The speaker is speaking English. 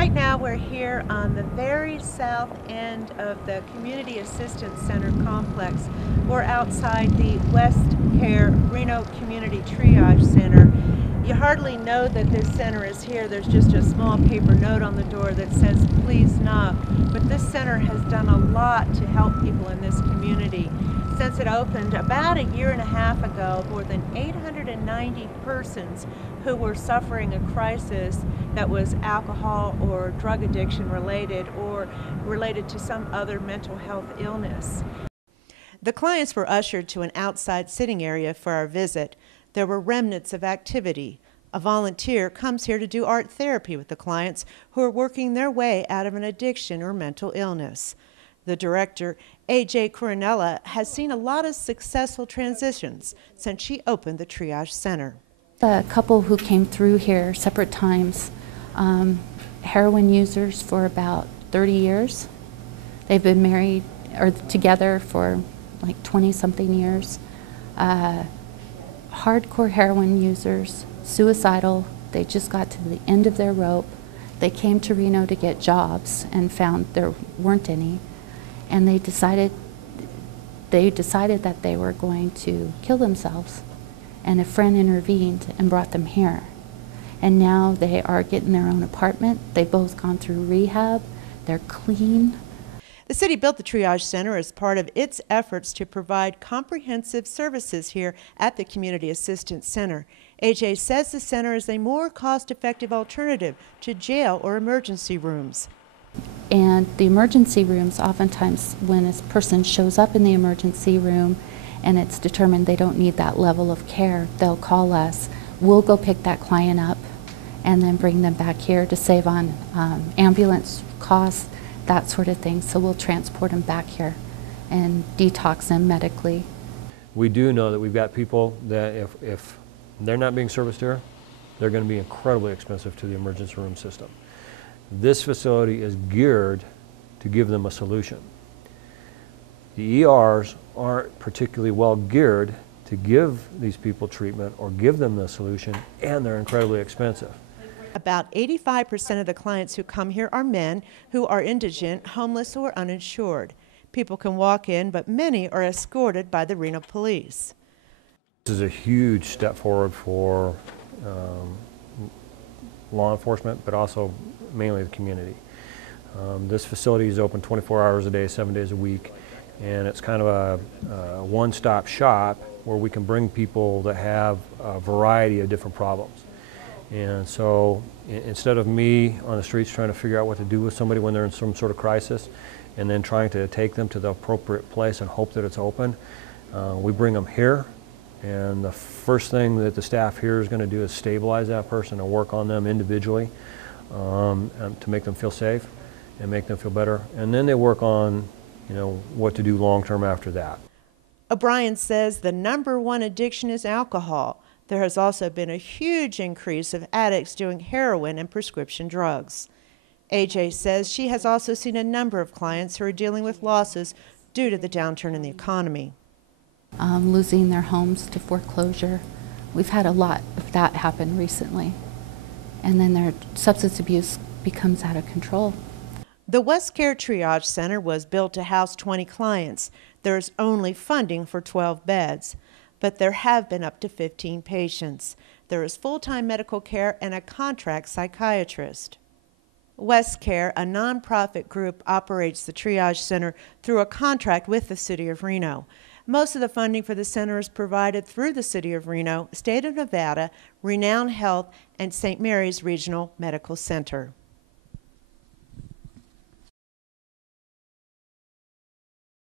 Right now we're here on the very south end of the Community Assistance Center complex. We're outside the WestCare Reno Community Triage Center. You hardly know that this center is here. There's just a small paper note on the door that says, "Please knock." But this center has done a lot to help people in this community. Since it opened about a year and a half ago, more than 890 persons who were suffering a crisis that was alcohol or drug addiction related or related to some other mental health illness. The clients were ushered to an outside sitting area for our visit. There were remnants of activity. A volunteer comes here to do art therapy with the clients who are working their way out of an addiction or mental illness. The director, A.J. Coronella, has seen a lot of successful transitions since she opened the triage center. A couple who came through here separate times, heroin users for about 30 years. They've been married or together for like 20-something years. Hardcore heroin users, suicidal. They just got to the end of their rope. They came to Reno to get jobs and found there weren't any. And they decided that they were going to kill themselves. And a friend intervened and brought them here. And now they are getting their own apartment. They've both gone through rehab. They're clean. The city built the triage center as part of its efforts to provide comprehensive services here at the Community Assistance Center. AJ says the center is a more cost-effective alternative to jail or emergency rooms. And the emergency rooms, oftentimes when a person shows up in the emergency room and it's determined they don't need that level of care, they'll call us. We'll go pick that client up and then bring them back here to save on ambulance costs, that sort of thing. So we'll transport them back here and detox them medically. We do know that we've got people that if they're not being serviced here, they're going to be incredibly expensive to the emergency room system. This facility is geared to give them a solution. The ERs aren't particularly well geared to give these people treatment or give them the solution, and they're incredibly expensive. About 85% of the clients who come here are men who are indigent, homeless, or uninsured. People can walk in, but many are escorted by the Reno police. This is a huge step forward for law enforcement, but also mainly the community. This facility is open 24 hours a day, 7 days a week, and it's kind of a one-stop shop where we can bring people that have a variety of different problems. And so instead of me on the streets trying to figure out what to do with somebody when they're in some sort of crisis and then trying to take them to the appropriate place and hope that it's open, we bring them here. And the first thing that the staff here is going to do is stabilize that person and work on them individually to make them feel safe and make them feel better. And then they work on, what to do long term after that. O'Brien says the #1 addiction is alcohol. There has also been a huge increase of addicts doing heroin and prescription drugs. AJ says she has also seen a number of clients who are dealing with losses due to the downturn in the economy. Losing their homes to foreclosure. We've had a lot of that happen recently. And then their substance abuse becomes out of control. The WestCare Triage Center was built to house 20 clients. There is only funding for 12 beds, but there have been up to 15 patients. There is full-time medical care and a contract psychiatrist. WestCare, a nonprofit group, operates the Triage Center through a contract with the City of Reno. Most of the funding for the center is provided through the City of Reno, State of Nevada, Renown Health, and St. Mary's Regional Medical Center.